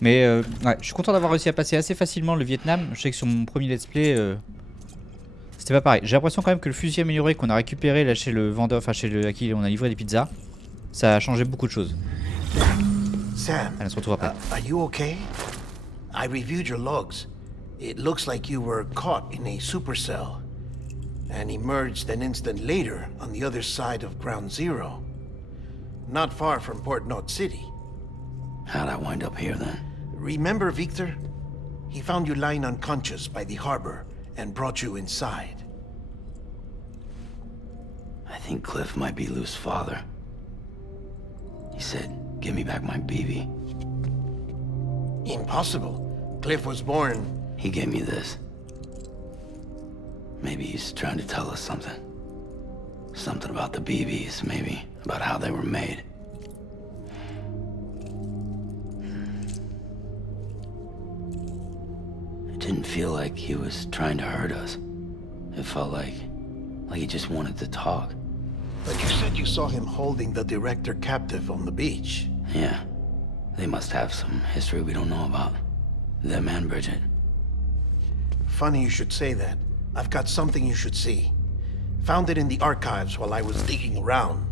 Mais ouais, je suis content d'avoir réussi à passer assez facilement le Vietnam. Je sais que sur mon premier let's play, c'était pas pareil. J'ai l'impression quand même que le fusil amélioré qu'on a récupéré là chez le vendeur, enfin chez le à qui on a livré des pizzas, ça a changé beaucoup de choses. Sam, Allez, on se retrouve après. are you okay? I reviewed your logs. It looks like you were caught in a supercell and emerged an instant later on the other side of Ground Zero. Not far from Port Knot City. How'd I wind up here then? Remember Victor? He found you lying unconscious by the harbor and brought you inside. I think Cliff might be Lou's father. He said, give me back my BB. Impossible. Cliff was born... He gave me this. Maybe he's trying to tell us something. Something about the BBs, maybe. About how they were made. It didn't feel like he was trying to hurt us. It felt like he just wanted to talk. But you said you saw him holding the director captive on the beach. Yeah. They must have some history we don't know about. Them and Bridget. Funny you should say that. I've got something you should see. Found it in the archives while I was digging around.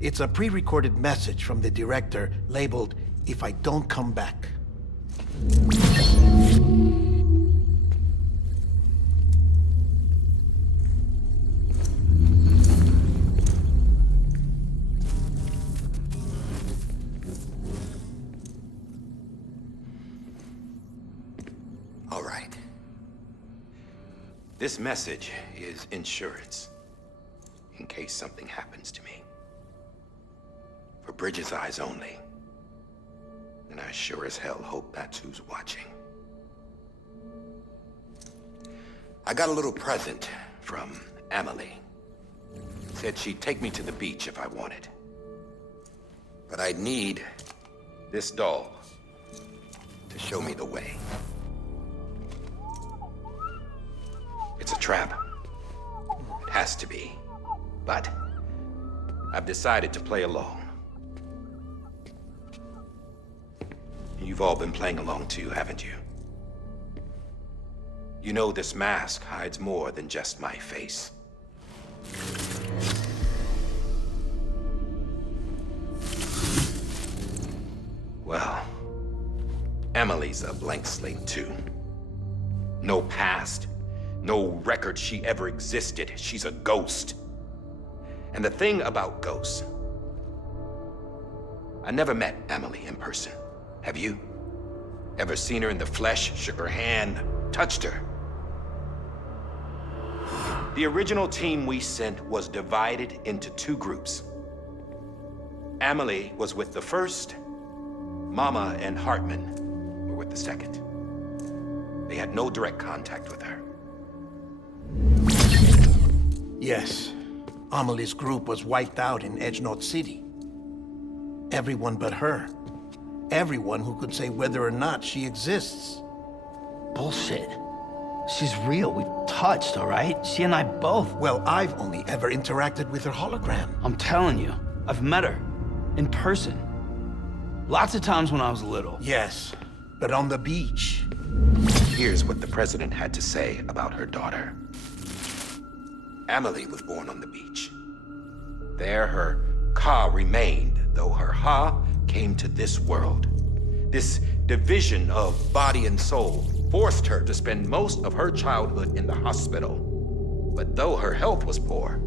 It's a pre-recorded message from the director labeled, "If I don't come back." All right. This message is insurance, in case something happens to me. For Bridget's eyes only. And I sure as hell hope that's who's watching. I got a little present from Emily. Said she'd take me to the beach if I wanted. But I'd need this doll to show me the way. It's a trap. It has to be. But I've decided to play along. You've all been playing along too, haven't you? You know this mask hides more than just my face. Well, Emily's a blank slate too. No past. No record she ever existed. She's a ghost. And the thing about ghosts, I never met Emily in person. Have you? Ever seen her in the flesh, shook her hand, touched her? The original team we sent was divided into two groups. Emily was with the first. Mama and Hartman were with the second. They had no direct contact with her. Yes. Amelie's group was wiped out in Edge Knot City. Everyone but her. Everyone who could say whether or not she exists. Bullshit. She's real. We've touched, all right? She and I both. Well, I've only ever interacted with her hologram. I'm telling you, I've met her. In person. Lots of times when I was little. Yes, but on the beach. Here's what the president had to say about her daughter. Emily was born on the beach. There her Ka remained, though her Ha came to this world. This division of body and soul forced her to spend most of her childhood in the hospital. But though her health was poor,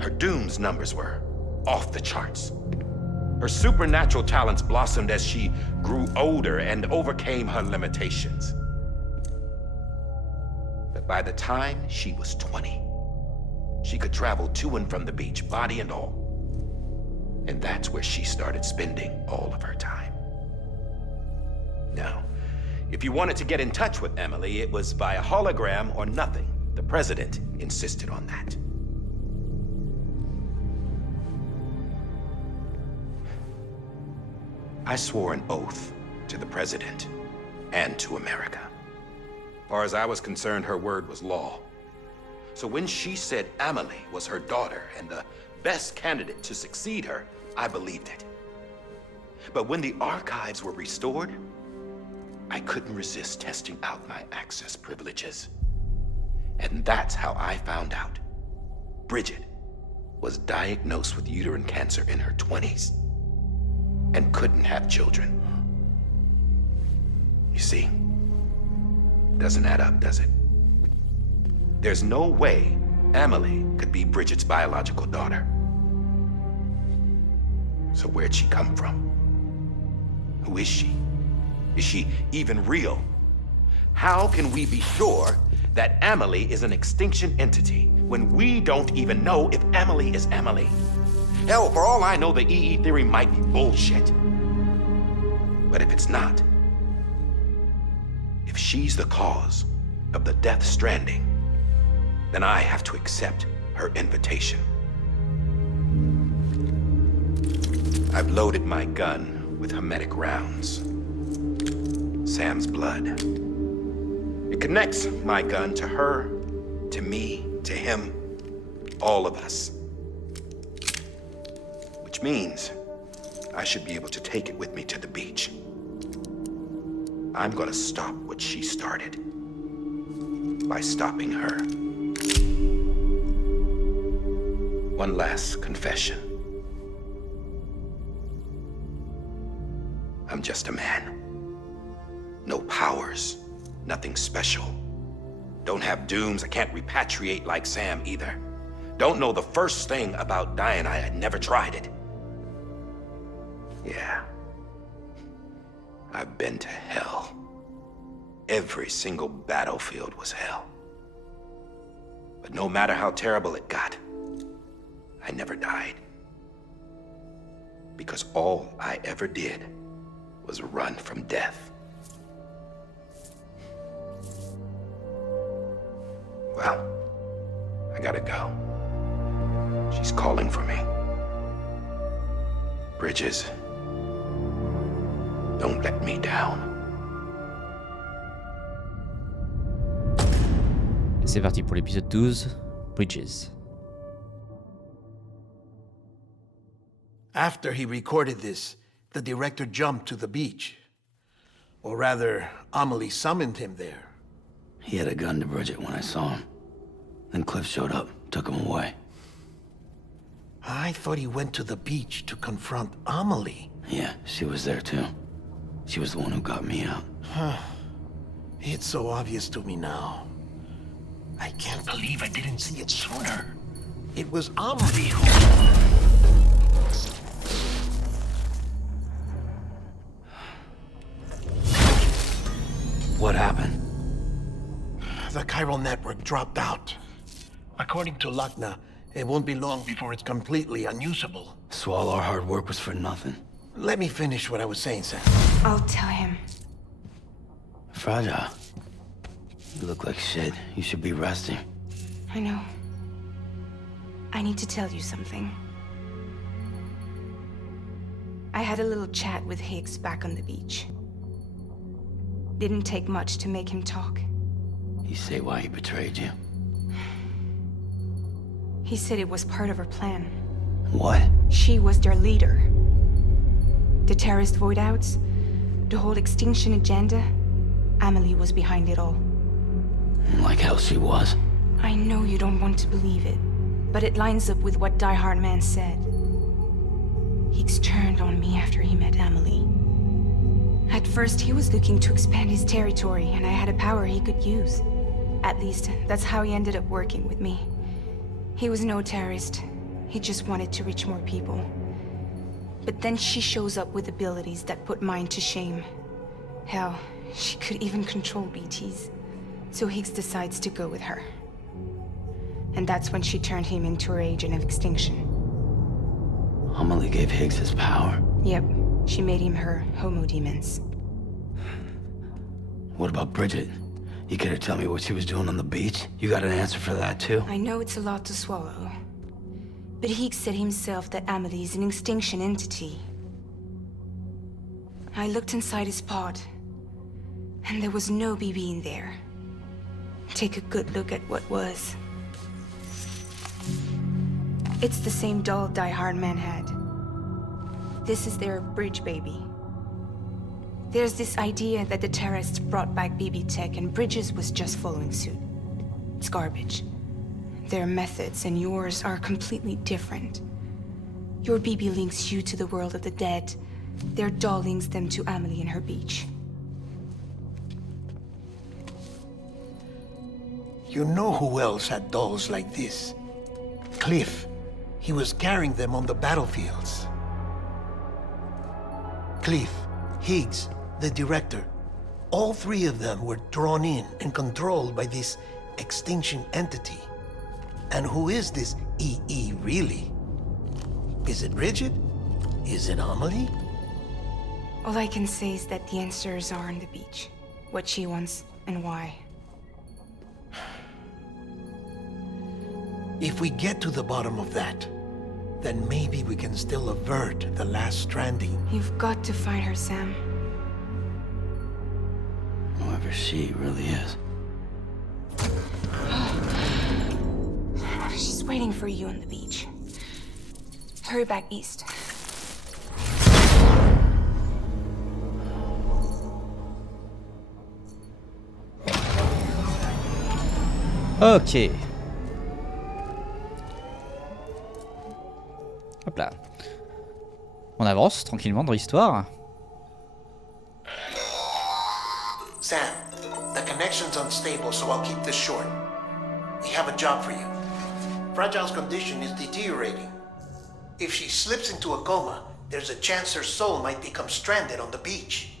her Doom's numbers were off the charts. Her supernatural talents blossomed as she grew older and overcame her limitations. But by the time she was 20, she could travel to and from the beach, body and all. And that's where she started spending all of her time. Now, if you wanted to get in touch with Emily, it was via hologram or nothing. The president insisted on that. I swore an oath to the president and to America. As far as I was concerned, her word was law. So when she said Emily was her daughter and the best candidate to succeed her, I believed it. But when the archives were restored, I couldn't resist testing out my access privileges. And that's how I found out Bridget was diagnosed with uterine cancer in her 20s and couldn't have children. You see, doesn't add up, does it? There's no way Emily could be Bridget's biological daughter. So where'd she come from? Who is she? Is she even real? How can we be sure that Emily is an extinction entity when we don't even know if Emily is Emily? Hell, for all I know, the EE theory might be bullshit. But if it's not, if she's the cause of the death stranding, then I have to accept her invitation. I've loaded my gun with hermetic rounds. Sam's blood. It connects my gun to her, to me, to him, all of us. Which means I should be able to take it with me to the beach. I'm gonna stop what she started by stopping her. One last confession. I'm just a man. No powers, nothing special. Don't have dooms, I can't repatriate like Sam either. Don't know the first thing about dying, I had never tried it. Yeah. I've been to hell. Every single battlefield was hell. But no matter how terrible it got, I never died. Because all I ever did was run from death. Well, I gotta go. She's calling for me. Bridges, don't let me down. C'est parti pour l'épisode 12, Bridges. After he recorded this, the director jumped to the beach. Or rather, Amelie summoned him there. He had a gun to Bridget when I saw him. Then Cliff showed up, took him away. I thought he went to the beach to confront Amelie. Yeah, she was there too. She was the one who got me out. It's so obvious to me now. I can't believe I didn't see it sooner. It was Amelie who... What happened? The chiral network dropped out. According to Lakna, it won't be long before it's completely unusable. So all our hard work was for nothing. Let me finish what I was saying, Sam. I'll tell him. Fragile. You look like shit. You should be resting. I know. I need to tell you something. I had a little chat with Higgs back on the beach. Didn't take much to make him talk. You say why he betrayed you? He said it was part of her plan. What? She was their leader. The terrorist voidouts, the whole extinction agenda, Amelie was behind it all. Like hell she was. I know you don't want to believe it, but it lines up with what Die Hard Man said. Higgs turned on me after he met Amelie. At first, he was looking to expand his territory, and I had a power he could use. At least, that's how he ended up working with me. He was no terrorist. He just wanted to reach more people. But then she shows up with abilities that put mine to shame. Hell, she could even control BTs. So Higgs decides to go with her. And that's when she turned him into her agent of extinction. Amelie gave Higgs his power. Yep, she made him her Homo Demons. What about Bridget? You care to tell me what she was doing on the beach? You got an answer for that too? I know it's a lot to swallow. But Higgs said himself that Amelie is an extinction entity. I looked inside his pod, and there was no BB in there. Take a good look at what was. It's the same doll Die Hard Man had. This is their bridge baby. There's this idea that the terrorists brought back BB tech and Bridges was just following suit. It's garbage. Their methods and yours are completely different. Your BB links you to the world of the dead. Their doll links them to Amelie and her beach. You know who else had dolls like this? Cliff. He was carrying them on the battlefields. Cliff, Higgs, the director. All three of them were drawn in and controlled by this extinction entity. And who is this EE really? Is it Bridget? Is it Amelie? All I can say is that the answers are on the beach. What she wants and why. If we get to the bottom of that, then maybe we can still avert the last stranding. You've got to find her, Sam. Whoever she really is. She's waiting for you on the beach. Hurry back east. Ok. Hop là. On avance tranquillement dans l'histoire. Sam, the connection's unstable, so I'll keep this short. We have a job for you. Fragile's condition is deteriorating. If she slips into a coma, there's a chance her soul might become stranded on the beach.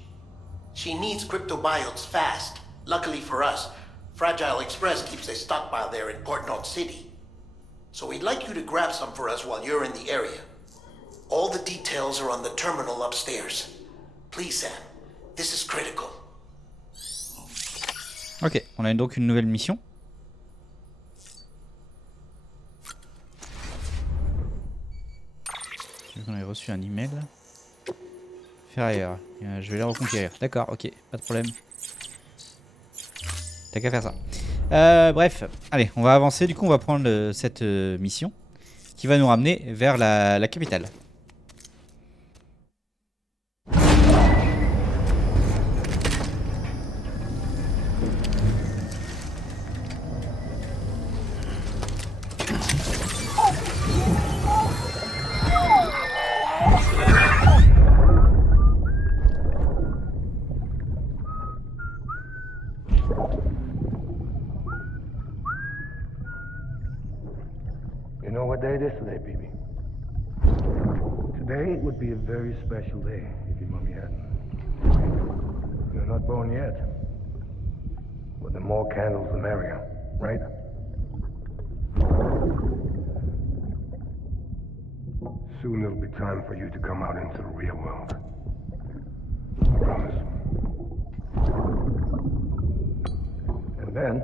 She needs cryptobiotes fast. Luckily for us, Fragile Express keeps a stockpile there in Port North City. So we'd like you to grab some for us while you're in the area. All the details are on the terminal upstairs. Please, Sam, this is critical. Ok, on a donc une nouvelle mission. On a reçu un email. Ferrailleur, je vais les reconquérir. D'accord, ok, pas de problème. T'as qu'à faire ça. Bref, allez, on va avancer. Du coup, on va prendre cette mission qui va nous ramener vers la capitale. You know what day it is today, BB? Today would be a very special day if your mommy hadn't. You're not born yet. But the more candles, the merrier, right? Soon it'll be time for you to come out into the real world. I promise. And then,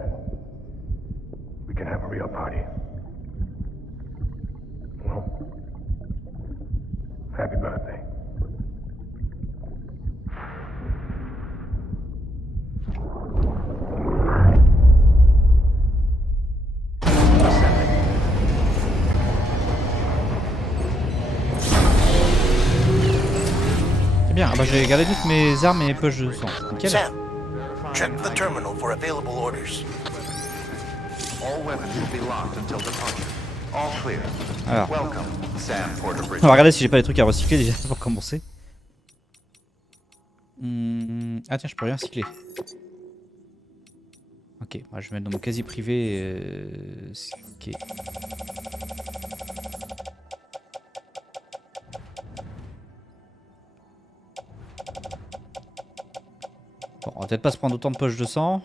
we can have a real party. Well, happy birthday. C'est bien, ah bah j'ai gardé toutes mes armes et mes poches de sang. Nickel. Sam, check the terminal for available orders. All weapons will be locked until departure. All clear. Alors, Welcome, Sam Porter on Bridge. va regarder si j'ai pas des trucs à recycler déjà pour commencer. Ah tiens, je peux rien recycler. Ok, moi je vais mettre dans mon casier privé. Ok. Bon, on va peut-être pas se prendre autant de poches de sang.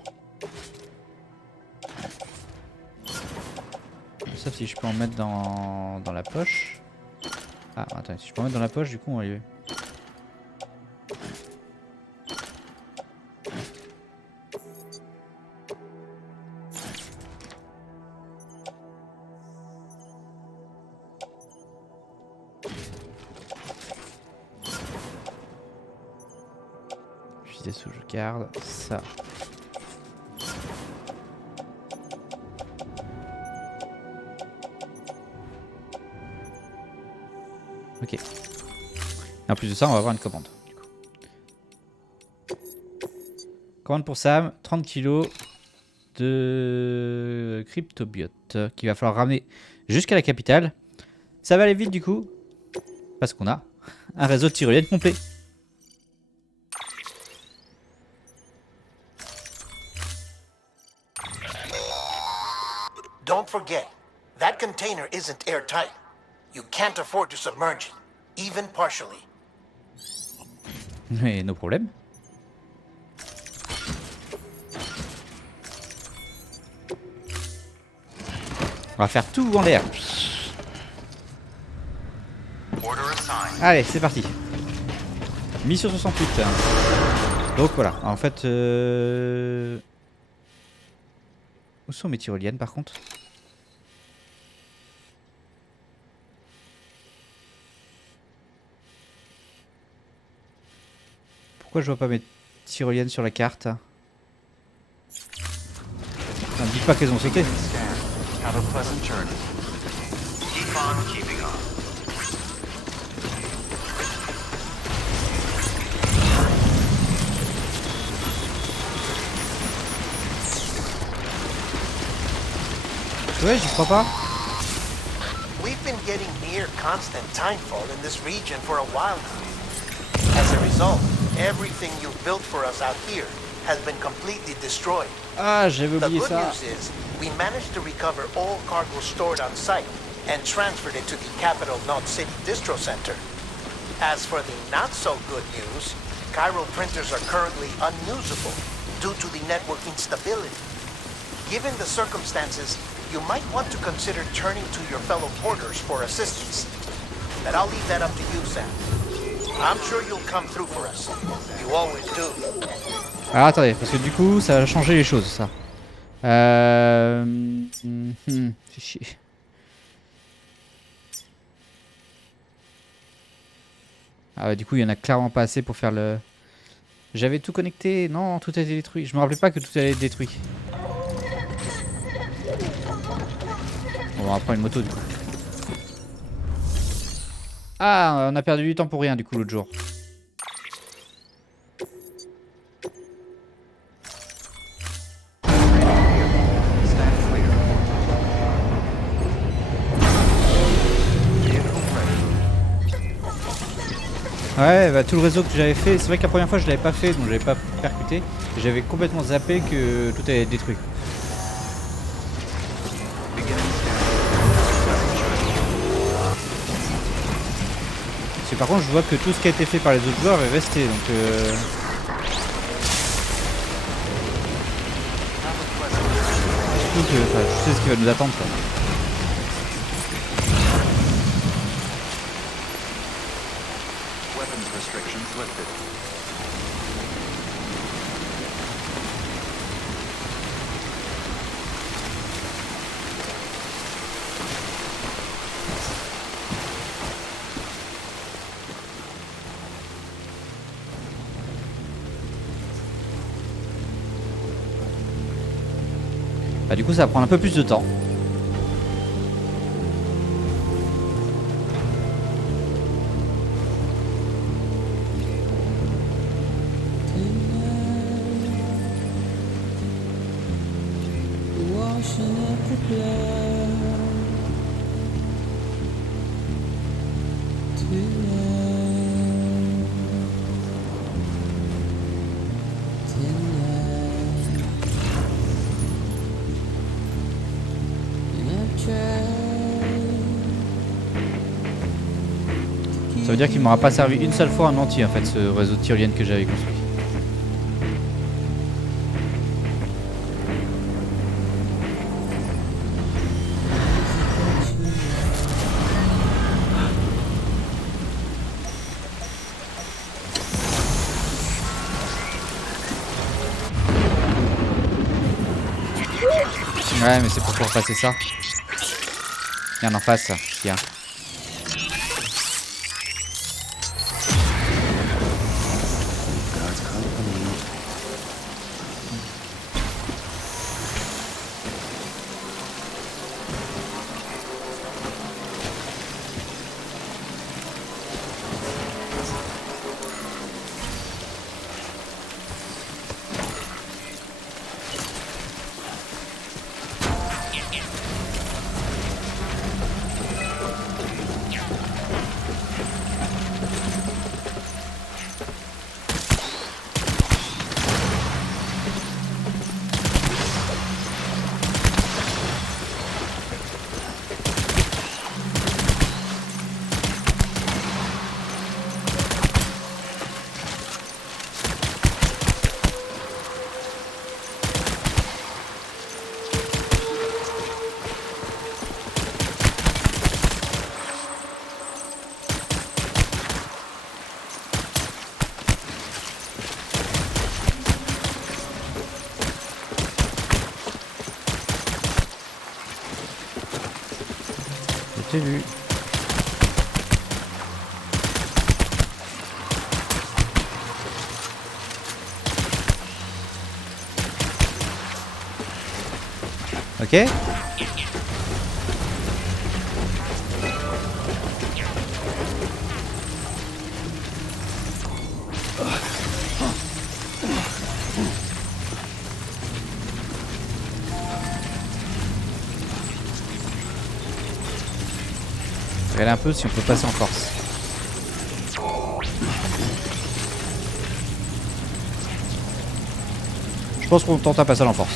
Sauf si je peux en mettre dans la poche. Ah, attends, si je peux en mettre dans la poche, du coup on va y aller. Fusil d'assaut, je garde ça. Ok. Et en plus de ça, on va avoir une commande. Du coup. Commande pour Sam, 30 kilos de cryptobiote qu'il va falloir ramener jusqu'à la capitale. Ça va aller vite du coup, parce qu'on a un réseau de tyroliennes complet. Don't forget, that container isn't airtight. You can't afford to submerge it, even partially. Mais nos problèmes. On va faire tout en l'air. Allez, c'est parti. Mission 68. Donc voilà, en fait... Où sont mes tyroliennes par contre? Pourquoi je vois pas mes tyroliennes sur la carte? Ne me dites pas qu'elles ont sauté. Have a pleasant journey. Keep on keeping on. Ouais, j'y crois pas. We've been getting near constant timefall in this region for a while now. As a result, everything you've built for us out here has been completely destroyed. Ah, j'avais The oublié good ça. news is, we managed to recover all cargo stored on site and transferred it to the Capital Knot City Distro Center. As for the not-so-good news, Chiral printers are currently unusable due to the network instability. Given the circumstances, you might want to consider turning to your fellow porters for assistance. But I'll leave that up to you, Sam. I'm sure you'll come through for us. You always do. Alors attendez, parce que du coup, ça va changer les choses, ça. C'est chier. Ah bah, du coup, il y en a clairement pas assez pour faire le... J'avais tout connecté. Non, tout a été détruit. Je me rappelais pas que tout allait être détruit. On va prendre une moto, du coup. Ah, on a perdu du temps pour rien, du coup, l'autre jour. Ouais, bah, tout le réseau que j'avais fait, c'est vrai que la première fois je l'avais pas fait, donc j'avais pas percuté. J'avais complètement zappé que tout allait être détruit. Parce que par contre je vois que tout ce qui a été fait par les autres joueurs est resté, donc surtout que je sais ce qui va nous attendre, quoi. Weapons restrictions lifted. Bah, du coup ça va prendre un peu plus de temps. Ça veut dire qu'il m'aura pas servi une seule fois en entier en fait ce réseau de tyroliennes que j'avais construit. Ouais mais c'est pour pouvoir passer ça. Regarde en face, tiens. J'ai vu. Ok. Regarde un peu si on peut passer en force. Je pense qu'on tente à passer en force.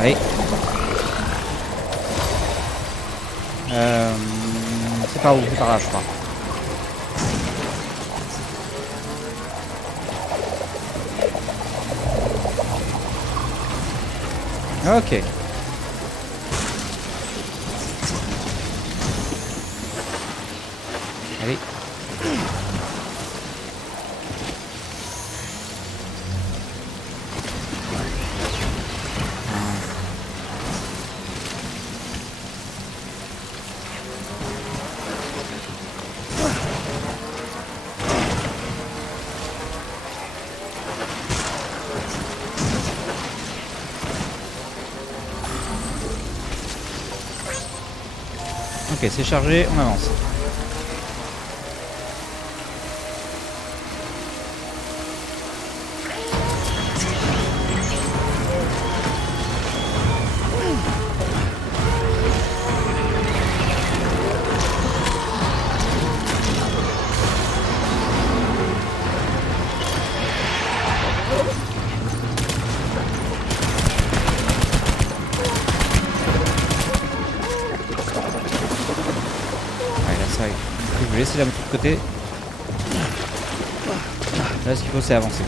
Allez. C'est par où? C'est par là, je crois. Ok. Allez. Ok, c'est chargé, on avance. Je vais laisser la moto de côté. Là, ce qu'il faut, c'est avancer.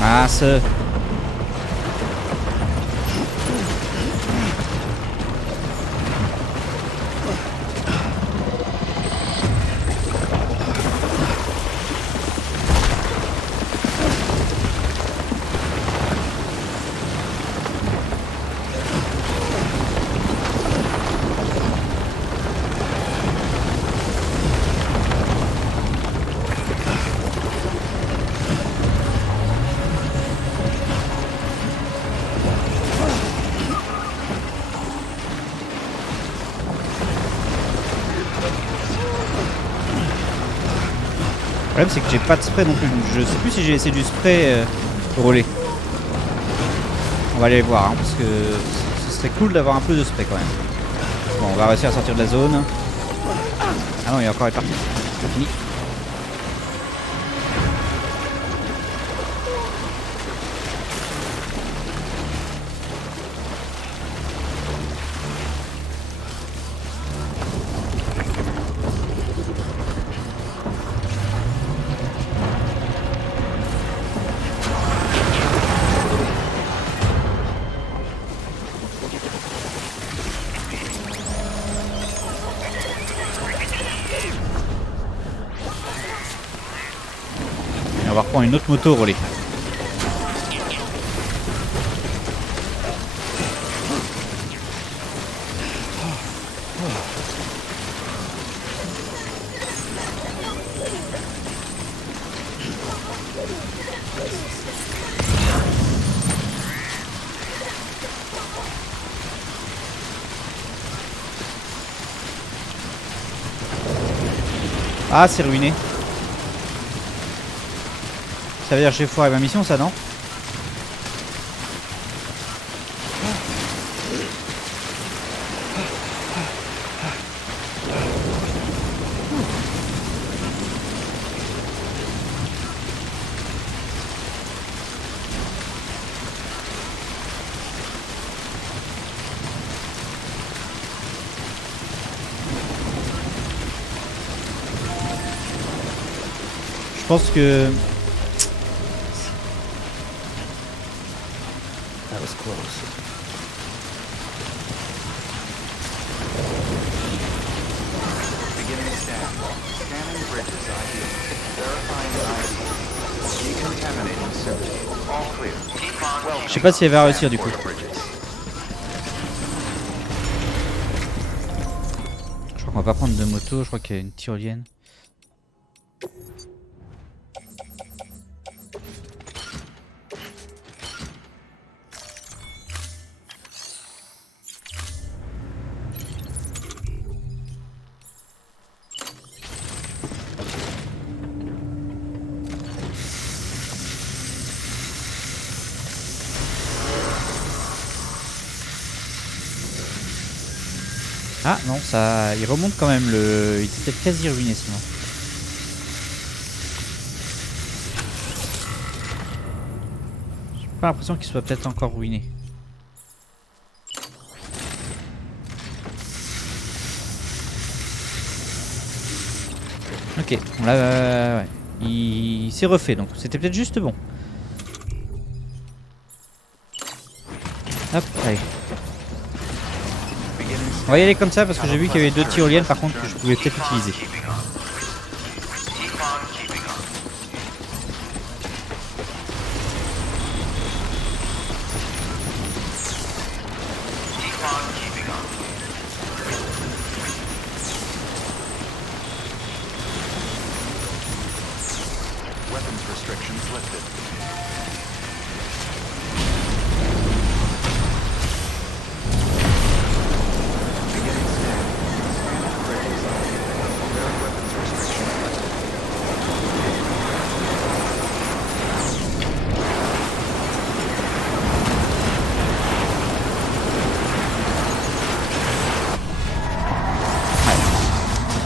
Mince. Le problème c'est que j'ai pas de spray non plus, donc je sais plus si j'ai laissé du spray relais. On va aller voir, hein, parce que ce serait cool d'avoir un peu de spray quand même. Bon, on va réussir à sortir de la zone. Ah non, il y a encore une partie. C'est fini. On va reprendre une autre moto au relais. Ah, c'est ruiné. Ça veut dire que j'ai foiré ma mission, ça, non? Je pense que... That was close. Beginning scan. Scanning bridges ID. Verifying ID. Decontaminating suit. All clear. Je sais pas si elle va réussir du coup. Je crois qu'on va pas prendre de moto, je crois qu'il y a une tyrolienne. Ah non, ça, il remonte quand même le... Il était peut-être quasi ruiné sinon. J'ai pas l'impression qu'il soit peut-être encore ruiné. Ok, on l'a... ouais. Il s'est refait donc c'était peut-être juste bon. Hop, allez. On va y aller comme ça parce que j'ai vu qu'il y avait 2 tyroliennes par contre que je pouvais peut-être utiliser. Weapons restrictions lifted.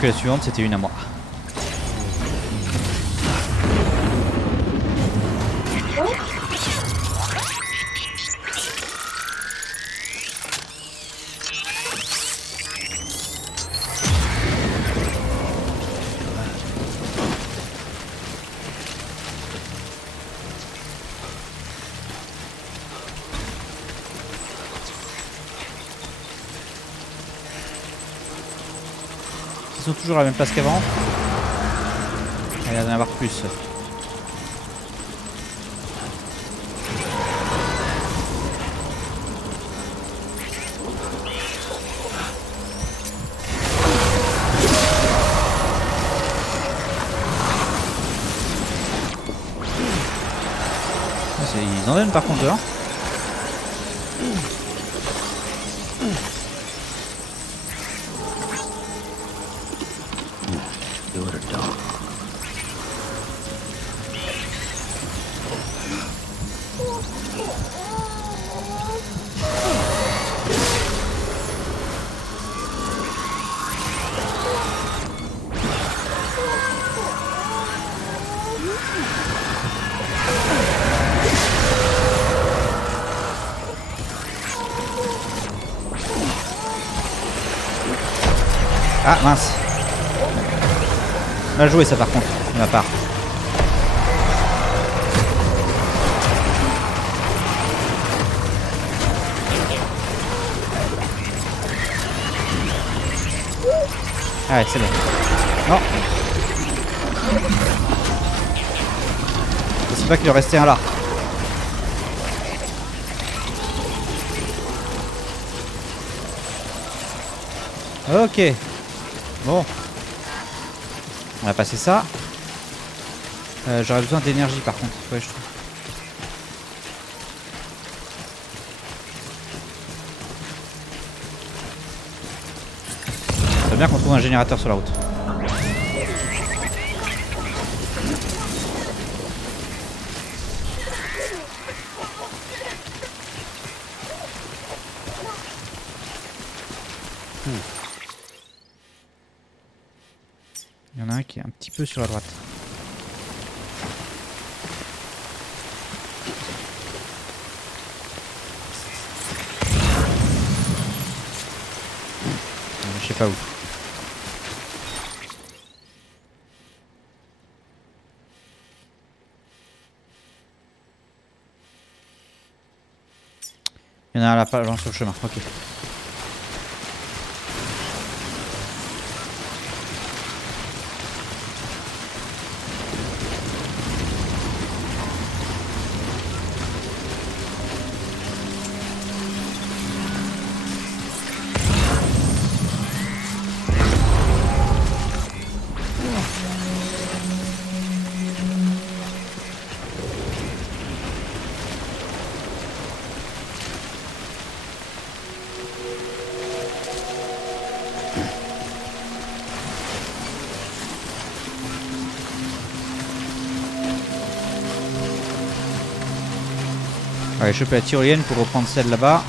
Que la suivante c'était une à moi. Ils sont toujours à la même place qu'avant. Il va y en avoir plus. Ils en donnent par contre, hein. Do it or don't. Ah mince. Mal joué ça par contre, de ma part. Ah ouais, c'est bon. Non. Je sais pas qu'il en restait un là. Ok. Bon. On va passer ça. J'aurais besoin d'énergie par contre. Ouais, je trouve. C'est bien qu'on trouve un générateur sur la route. petit peu sur la droite. Je sais pas où. Il y en a un là, pas loin sur le chemin. Ok. On va aller choper la tyrolienne pour reprendre celle là-bas.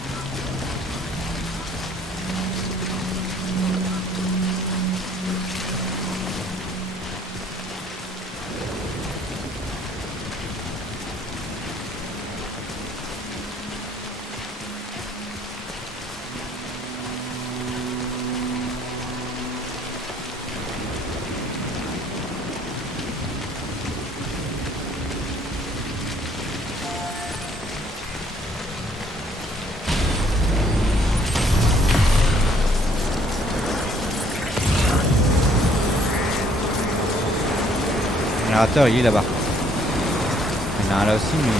Le générateur il est là-bas. Il y en a un là aussi mais...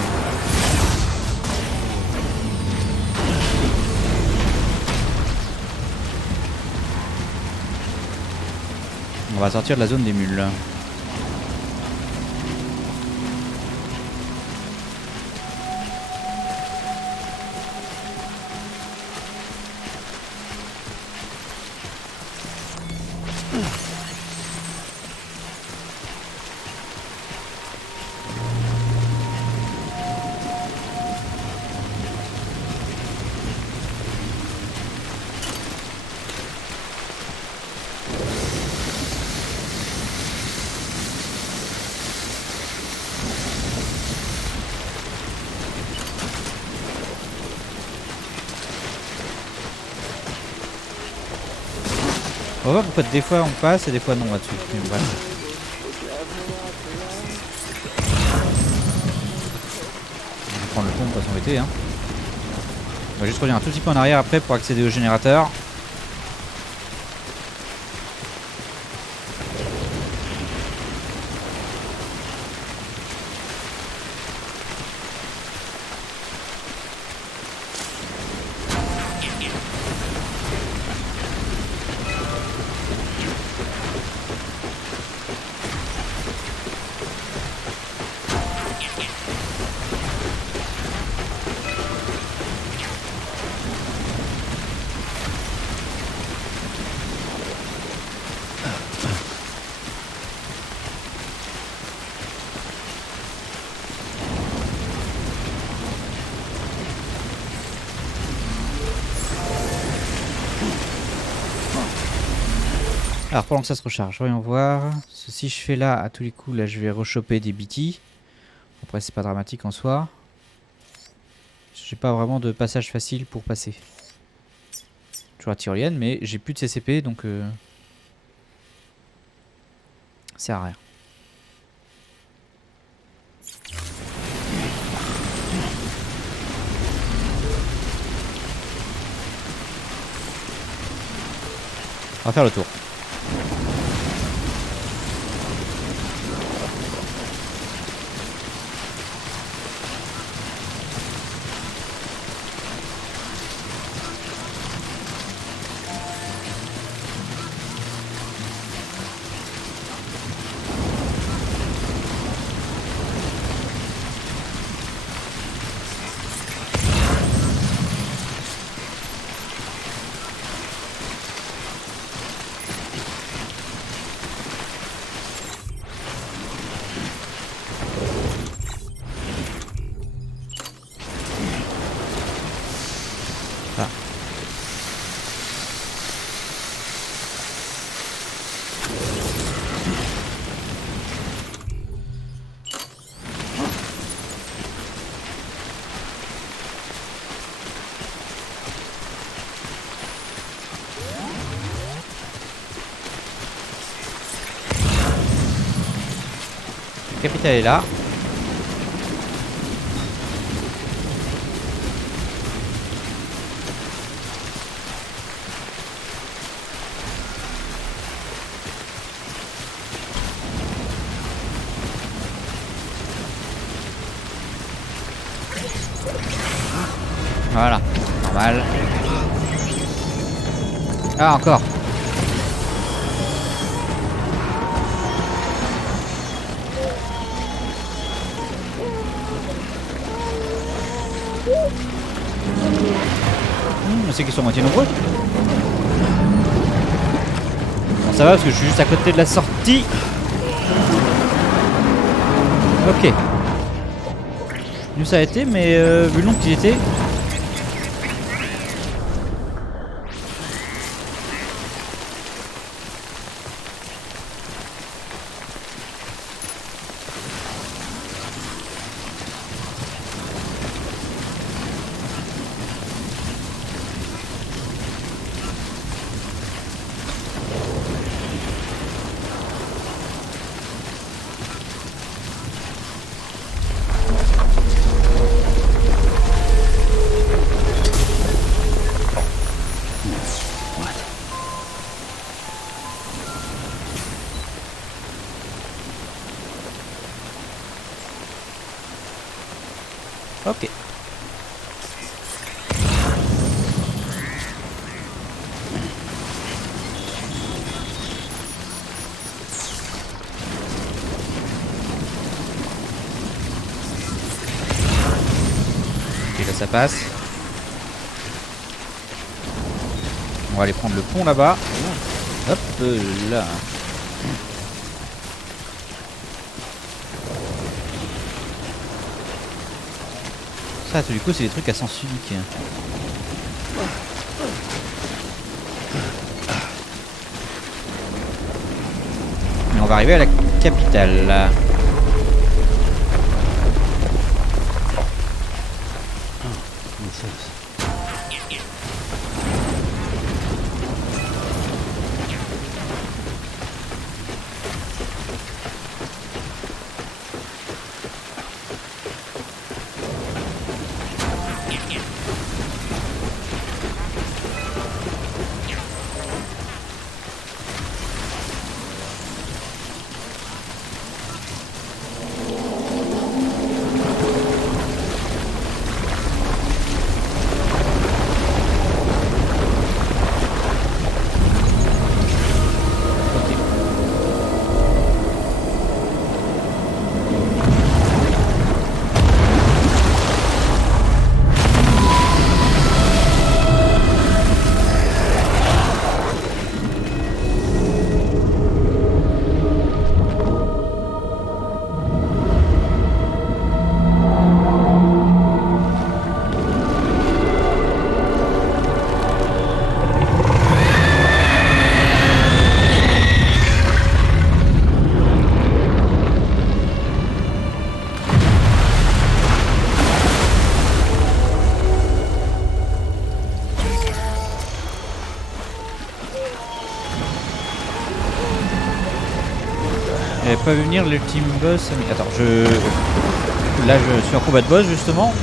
On va sortir de la zone des mules. On va voir pourquoi des fois on passe et des fois non là-dessus. Bref. On va prendre le pont, on va s'embêter. Hein. On va juste revenir un tout petit peu en arrière après pour accéder au générateur. Alors pendant que ça se recharge, voyons voir. Si je fais là, à tous les coups, là je vais rechoper des BT. Après c'est pas dramatique en soi. J'ai pas vraiment de passage facile pour passer. Toujours la tyrolienne, mais j'ai plus de CCP donc ça sert à rien. On va faire le tour. Capitale est là. Voilà, normal. Ah, encore. C'est qu'ils sont moitié nombreux. Bon, ça va parce que je suis juste à côté de la sortie. Ok. Nous ça a été, mais vu le long qu'il était. Ok. Ok, là ça passe. On va aller prendre le pont là-bas. Hop là. Ça, du coup, c'est des trucs à sens unique. Et on va arriver à la capitale. Pas venir l'ultime boss. Attends, là je suis en combat de boss justement.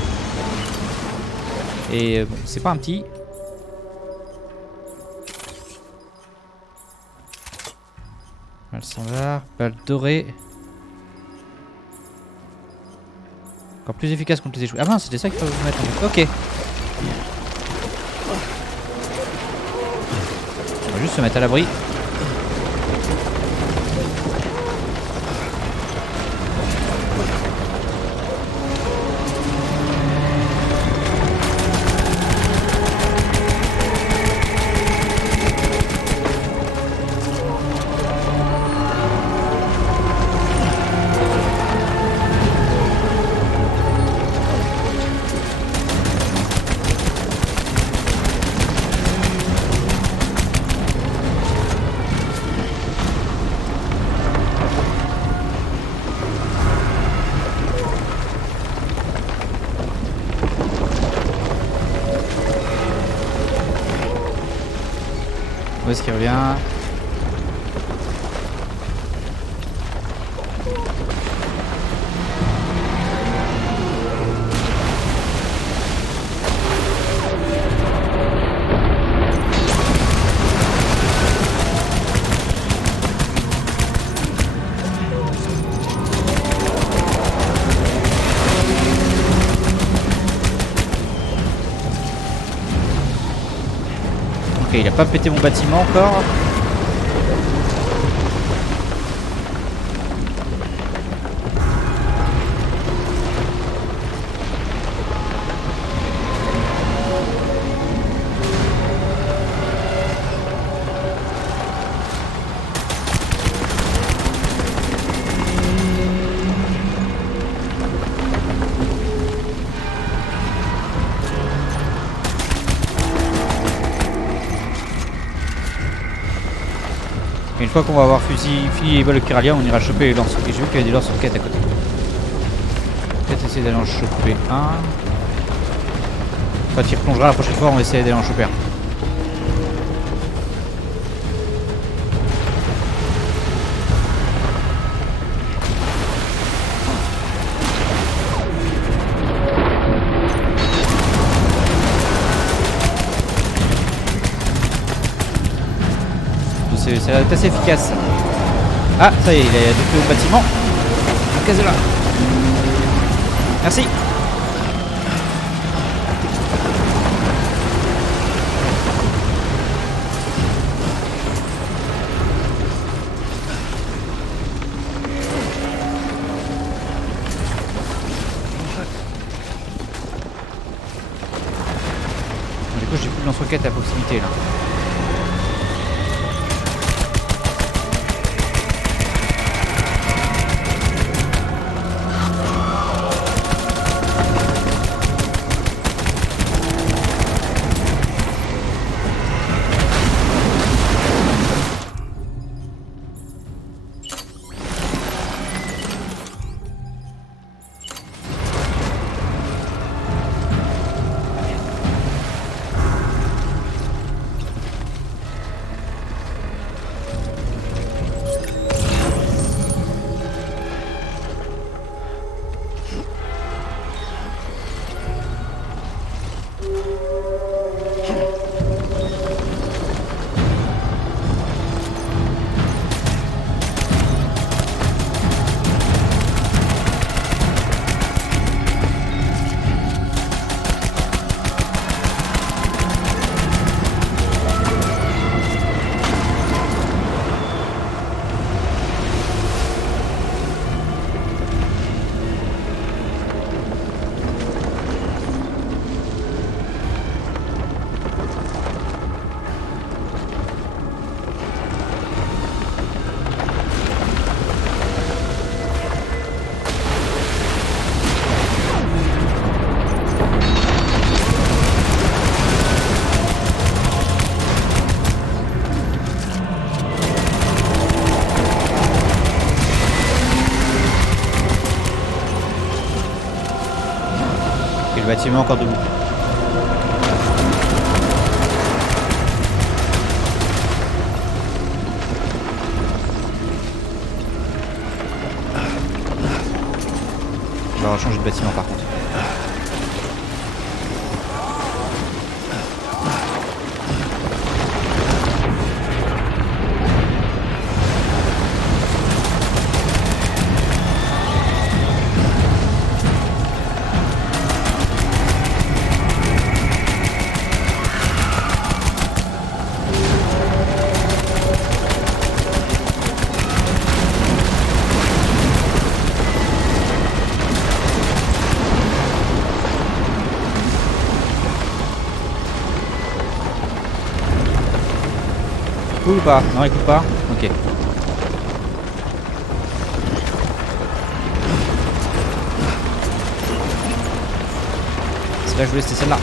Et bon, c'est pas un petit. Balle standard, balle dorée. Encore plus efficace contre les échoués. Ah mince, c'était ça qu'il faut mettre en fait. Ok. On va juste se mettre à l'abri. Où est-ce qu'il revient? Ok, il a pas pété mon bâtiment encore. Et une fois qu'on va avoir fini les balles Kiralia, on ira choper les lance-roquettes. J'ai vu qu'il y avait des lance-roquettes à côté. Peut-être essayer d'aller en choper un. Quand il replongera la prochaine fois, on va essayer d'aller en choper un. C'est assez efficace. Ah, ça y est, il a détruit le bâtiment. Casez-la. Merci. Du coup, j'ai plus de lance-roquettes à proximité là. Le bâtiment encore debout. On va changer de bâtiment par contre. Ou pas? Non, écoute pas. Ok. C'est là que je voulais, c'était celle-là.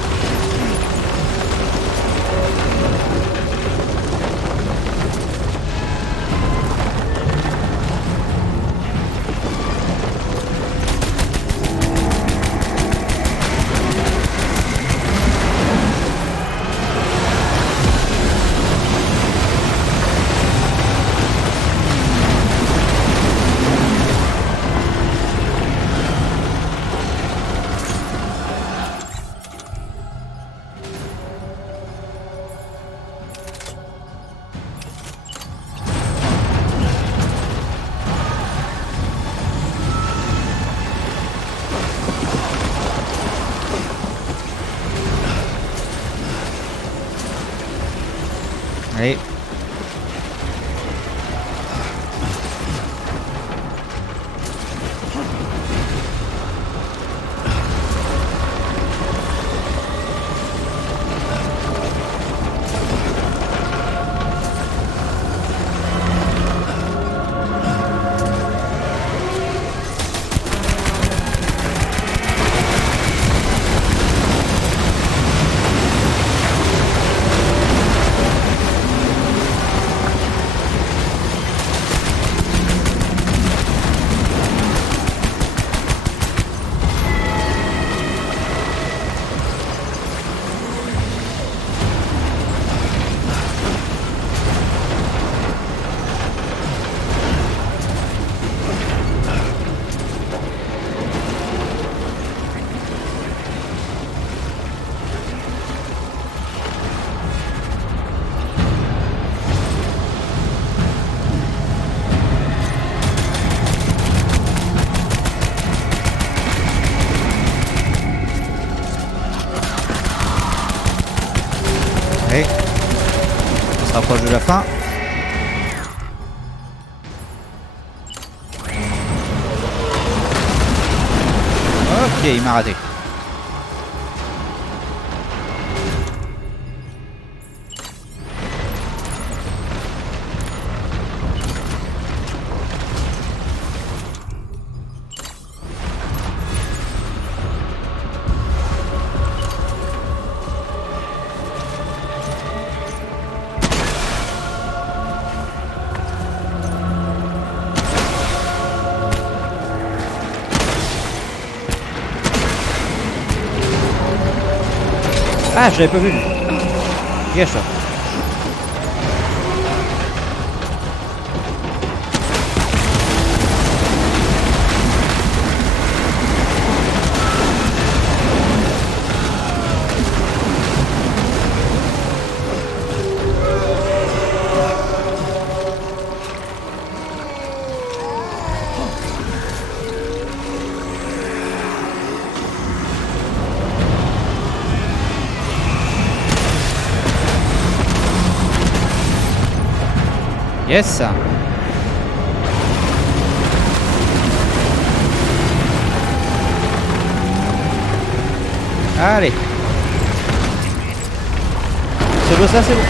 Allez. Allez. On se rapproche de la fin. Ok, il m'a raté. Ah, je l'avais pas vu. Dégage toi. Yes. Allez. C'est beau ça, c'est bon.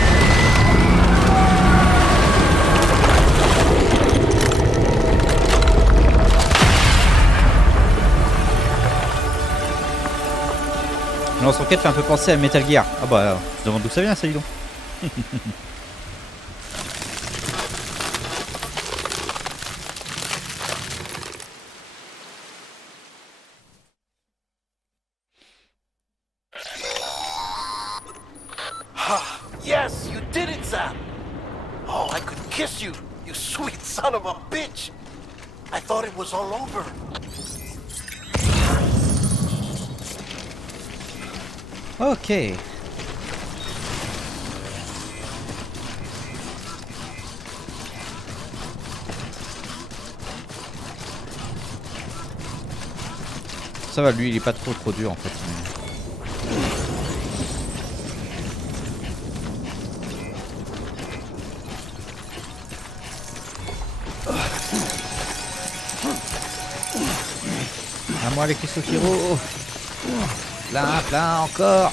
Lance-roquette fait un peu penser à Metal Gear. Ah bah, je me demande d'où ça vient, ça, dis donc. Yes, you did it, Sam! Oh, I could kiss you, you sweet son of a bitch! I thought it was all over. Ok. Ça va, lui il est pas trop dur en fait. À moi les cristaux Kiro. Plein encore.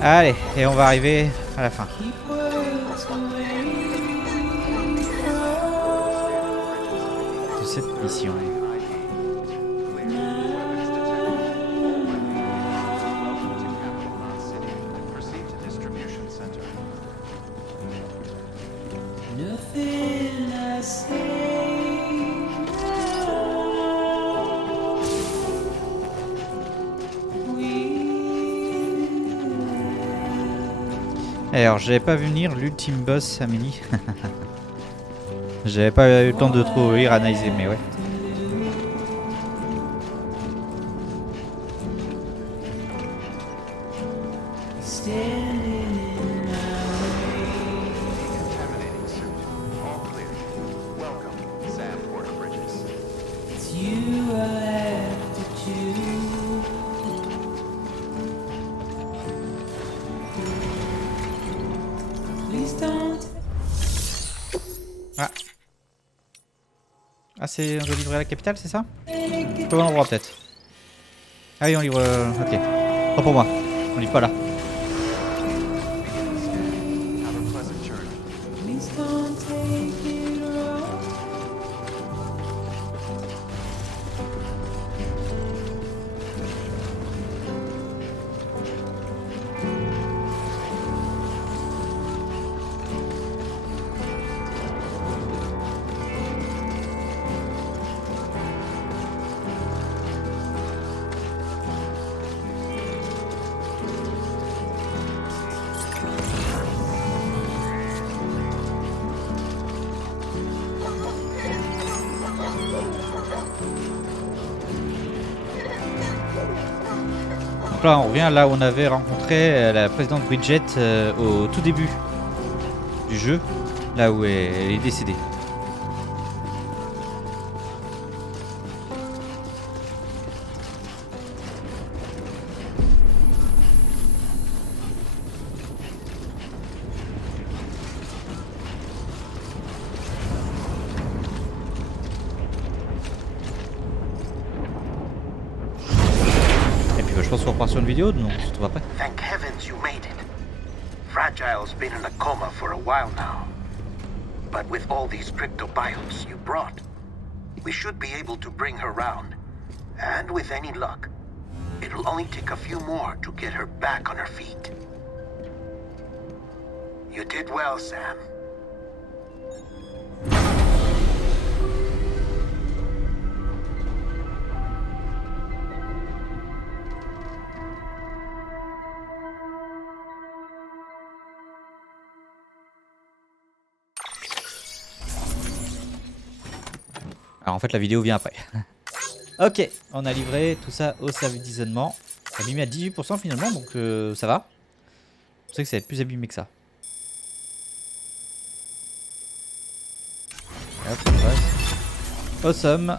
Allez, et on va arriver à la fin. De cette mission. Alors, j'avais pas vu venir l'ultime boss Amélie. J'avais pas eu le temps de trop lire, analyser, mais ouais. Contaminating suit. All clear. Welcome, Sam Porter Bridges. Ah. Ah, c'est on doit livrer à la capitale, c'est ça? Pas bon endroit peut-être. Ah oui, on livre. Ok. Pas pour moi. On livre pas là. Have a pleasant journey. Donc là, on revient là où on avait rencontré la présidente Bridget au tout début du jeu, là où elle est décédée. Je pense qu'on repart sur une vidéo, non, on se retrouve après. Thank heavens you made it. Fragile's been in a coma for a while now. But with all these cryptobiotes you brought, we should be able to bring her round. And with any luck, it'll only take a few more to get her back on her feet. You did well, Sam. Alors en fait la vidéo vient après. Ok, on a livré tout ça au service d'isolement. Abîmé à 18% finalement, donc ça va. Je sais que ça va être plus abîmé que ça. Hop, ouais. Awesome.